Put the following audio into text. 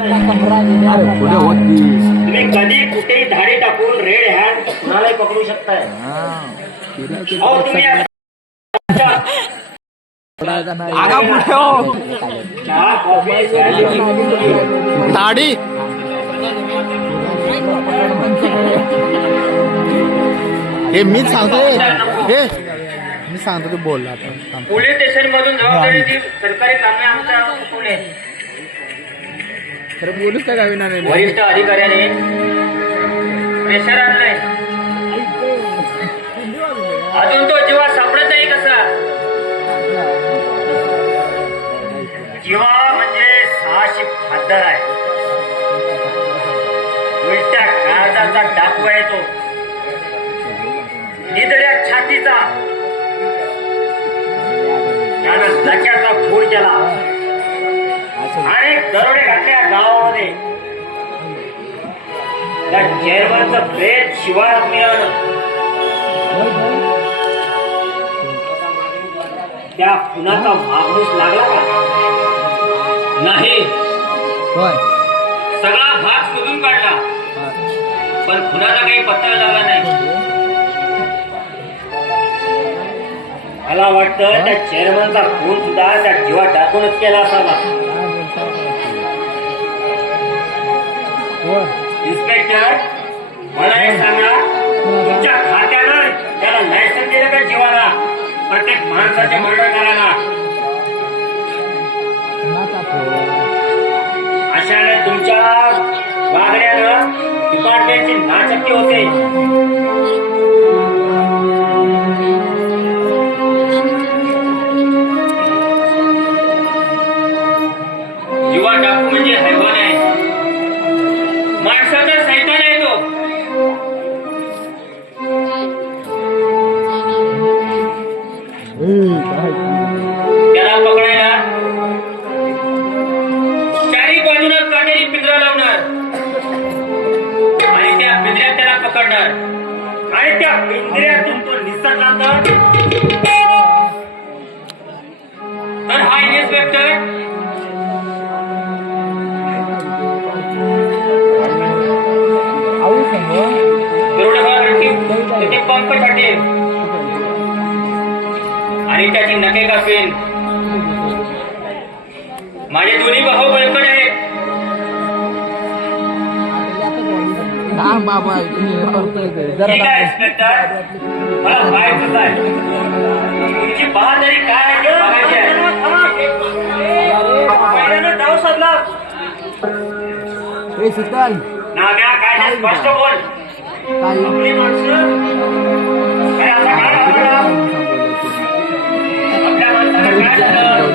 तुम्ही कधी कुठेही धाडी टाकून रेड हँड कुणालाही पकडू शकताय. अहो तुम्ही ताडी हे मीच सांगतो हे मी सांगतो ते बोलला पोलीस स्टेशन मधून जबाबदारीची सरकारी कामे आमच्या पुणे तर बोलूच काय गावी नाही वरिष्ठ अधिकाऱ्याने प्रेशर आणलंय. अजून तो जीवा सापडत नाही कसा. जीवा म्हणजे 600 खासदार आहे. उलट्या काळजाचा डाकवा येतो, निधड्या छातीचा. त्यानं लक्याचा फोड केला आणि दरोडे घातल्या गावामध्ये. त्या चेअरमनचं प्रेत शिवाय मिळालं. त्या खुनाचा मागणूस लागला का नाही. सगळा भाग शोधून काढला पण खुनाचा काही पत्ता लागला नाही. मला वाटतं त्या चेअरमनचा खून सुद्धा त्या जीवा टाकूनच केला असावा. इन्स्पेक्टर मला हे सांगा, तुमच्या खात्यानं त्याला लायसन दिलं का जीवाला प्रत्येक माणसाचे मर्डर करायला. अशाने तुमच्या वागण्यानं डिपार्टमेंटची नाचक्की होते. जीवा टाकू म्हणजे हैवान आहे, माणसाचा सैतान आहे तो. त्याला पकडायला चारी बाजूला काटेरी पिंजरा लावणार आणि त्या पिंजऱ्यात त्याला पकडणार आणि त्या पिंजऱ्यातून तो निसटला तर हा इन्स्पेक्टर तिथे पंप टाकेल आणि त्याची नखे कापेल. माझे दोन्ही भाऊ बळकट आहेत. ठीक आहे इन्स्पेक्टर, मला पाहायचंच आहे. तुमची बहादरी काय आहे बघायची आहे. पहिल्यानं डाव साधला. नाम्या काय स्पष्ट बोल. आपली माणसं